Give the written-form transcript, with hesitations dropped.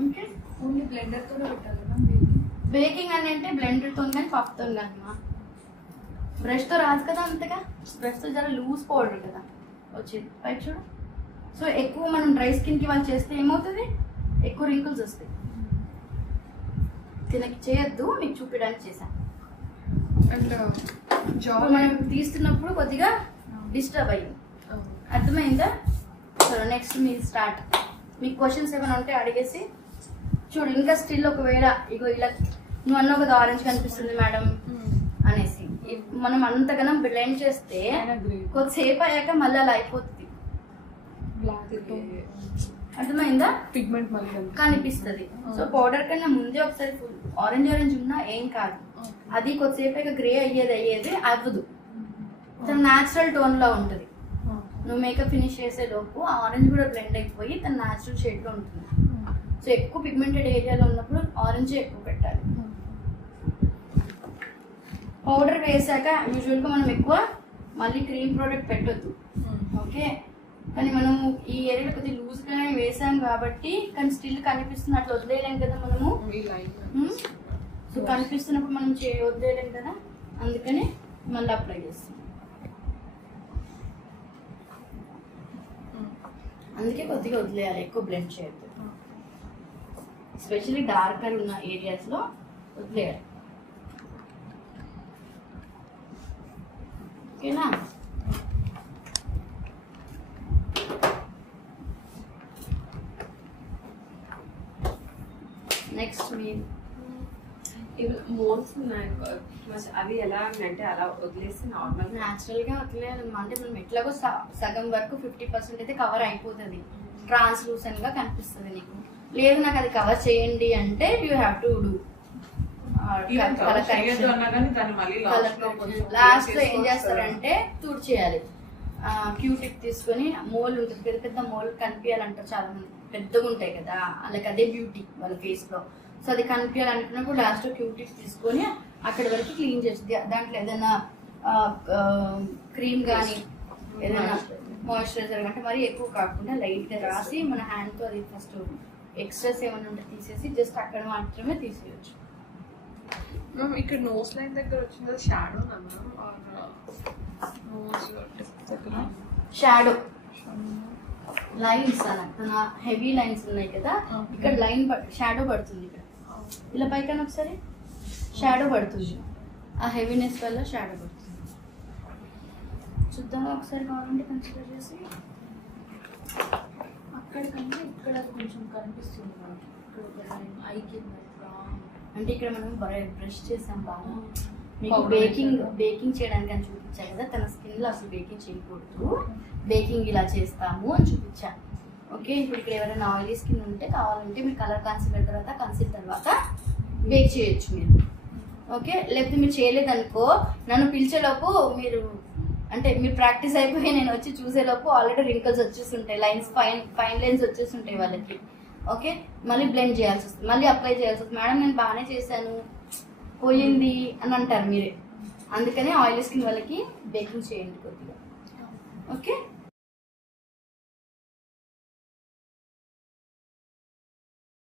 okay only blender తోనే పెట్టాలి కదా బేకింగ్ అని అంటే బ్లెండర్ తో కానీ పఫ్ తో కానీ బ్రష్ తో రాదు కదా అంతగా బ్రష్ తో జర లూజ్ పౌడర్ కదా వచ్చేది పైకి చూడు సో ఎక్కువ మనం డ్రై స్కిన్ కి వాళ్ళు చేస్తే ఏమవుతుంది ఎక్కువ రింకుల్స్ వస్తాయి తినకి చేయొద్దు మీకు చూపించడానికి చేశాను అండ్ జాబ్ మనం తీస్తున్నప్పుడు కొద్దిగా డిస్టర్బ్ అయ్యింది అర్థమైందా సో నెక్స్ట్ మీరు స్టార్ట్ మీకు క్వశ్చన్స్ ఏమైనా ఉంటే అడిగేసి చూడు ఇంకా స్టిల్ ఒకవేళ ఇగో ఇలా నువ్వు అన్న ఒక ఆరెంజ్ కనిపిస్తుంది మేడం అనేసి మనం అంతగానం బ్లెండ్ చేస్తే కొద్దిసేపు అయ్యాక మళ్ళీ అలా అయిపోతుంది అర్థమైందా పిగ్మెంట్ మళ్ళీ కనిపిస్తుంది సో పౌడర్ కన్నా ముందే ఒకసారి ఫుల్ ఆరెంజ్ ఉన్నా ఏం కాదు అది కొద్దిసేపు గ్రే అయ్యేది అవ్వదు తన న్యాచురల్ టోన్ లో ఉంటుంది నువ్వు మేకప్ ఫినిష్ చేసే లోపు ఆరెంజ్ కూడా బ్లెండ్ అయిపోయి తన న్యాచురల్ షేడ్ లో ఉంటుంది సో ఎక్కువ పిగ్మెంటెడ్ ఏరియాలో ఉన్నప్పుడు ఆరెంజ్ ఎక్కువ పెట్టాలి పౌడర్ వేసాక యూజువల్గా మనం ఎక్కువ మళ్ళీ క్రీమ్ ప్రోడక్ట్ పెట్టొద్దు ఓకే కానీ మనం ఈ ఏరియాలో కొద్దిగా లూజ్గానే వేసాం కాబట్టి కానీ స్టిల్ కనిపిస్తుంది అట్లా వదిలేయలేం కదా మనము సో కనిపిస్తున్నప్పుడు మనం వదిలేయలేం కదా అందుకని మళ్ళీ అప్లై చేస్తాం అందుకే కొద్దిగా వదిలేయాలి ఎక్కువ బ్లెండ్ చేయొద్దు ఎస్పెషల్లీ డార్కర్ ఉన్న ఏరియాస్లో వదిలేయాలి ఓకేనా నెక్స్ట్ మీరు మోల్స్ ఉన్నాయి అవి ఎలా అంటే అలా వదిలేసి నార్మల్ న్యాచురల్ గా వదిలేయాలన్నమాట అంటే మనం ఎట్లాగో సగం వరకు 50% అయితే కవర్ అయిపోతుంది ట్రాన్స్లూసెంట్ గా కనిపిస్తుంది నీకు లేదు నాకు అది కవర్ చేయండి అంటే you have to do last లో ఏం చేస్తారంటే తుడిచేయాలి క్యూటిప్ తీసుకొని మోల్ ఉంటుంది పెద్ద పెద్ద మోల్ కనిపించాలంటారు చాలా మంది పెద్దగా ఉంటాయి కదా అలాగే అదే బ్యూటీ వాళ్ళ ఫేస్ లో సో అది కనిపించాలనుకున్నప్పుడు లాస్ట్ క్యూటిప్ తీసుకొని అక్కడి వరకు క్లీన్ చేస్తుంది దాంట్లో ఏదైనా క్రీమ్ కానీ ఏదైనా మాయిశ్చరైజర్ అంటే మరి ఎక్కువ కాకుండా లైట్ గా రాసి మన హ్యాండ్ తో అది ఫస్ట్ ఎక్స్ట్రాస్ ఏమైనా ఉంటే తీసేసి జస్ట్ అక్కడ మాత్రమే తీసేయచ్చు ఇక్కడ నోస్ లైన్ దగ్గర వచ్చింది షాడో షాడో లైన్స్ తన హెవీ లైన్స్ ఉన్నాయి కదా ఇక్కడ లైన్ షాడో పడుతుంది ఇక్కడ ఇలా పైకన్నా ఒకసారి షాడో పడుతుంది ఆ హెవీనెస్ వల్ల షాడో పడుతుంది చూద్దాం ఒకసారి కావాలంటే కన్సిడర్ చేసి అక్కడికంటే ఇక్కడ కొంచెం కనిపిస్తుంది మనకి ఇక్కడ ఒక లైన్ ఐ కింద అంటే ఇక్కడ మనం బ్రష్ చేసాం బాగా మీకు బేకింగ్ చేయడానికి అని చూపించా కదా తన స్కిన్ లో అసలు బేకింగ్ చేయకూడదు బేకింగ్ ఇలా చేస్తాము అని చూపించా ఓకే ఇప్పుడు ఇక్కడ ఎవరైనా ఆయిలీ స్కిన్ ఉంటే కావాలంటే మీరు కలర్ కన్సిలర్ తర్వాత బేక్ చేయొచ్చు మీరు ఓకే లేకపోతే మీరు చేయలేదనుకో నన్ను పిలిచేలోపు మీరు అంటే మీరు ప్రాక్టీస్ అయిపోయి నేను వచ్చి చూసేలోపు ఆల్రెడీ రింకల్స్ వచ్చేస్తుంటాయి లైన్స్ ఫైన్ లైన్స్ వచ్చేస్తుంటాయి వాళ్ళకి ఓకే మళ్ళీ బ్లెండ్ చేయాల్సి వస్తుంది మళ్ళీ అప్లై చేయాల్సి వస్తుంది మేడం నేను బాగానే చేశాను పోయింది అని అంటారు మీరే అందుకని ఆయిల్ స్కిన్ వాళ్ళకి బేకింగ్ చేయండి కొద్దిగా ఓకే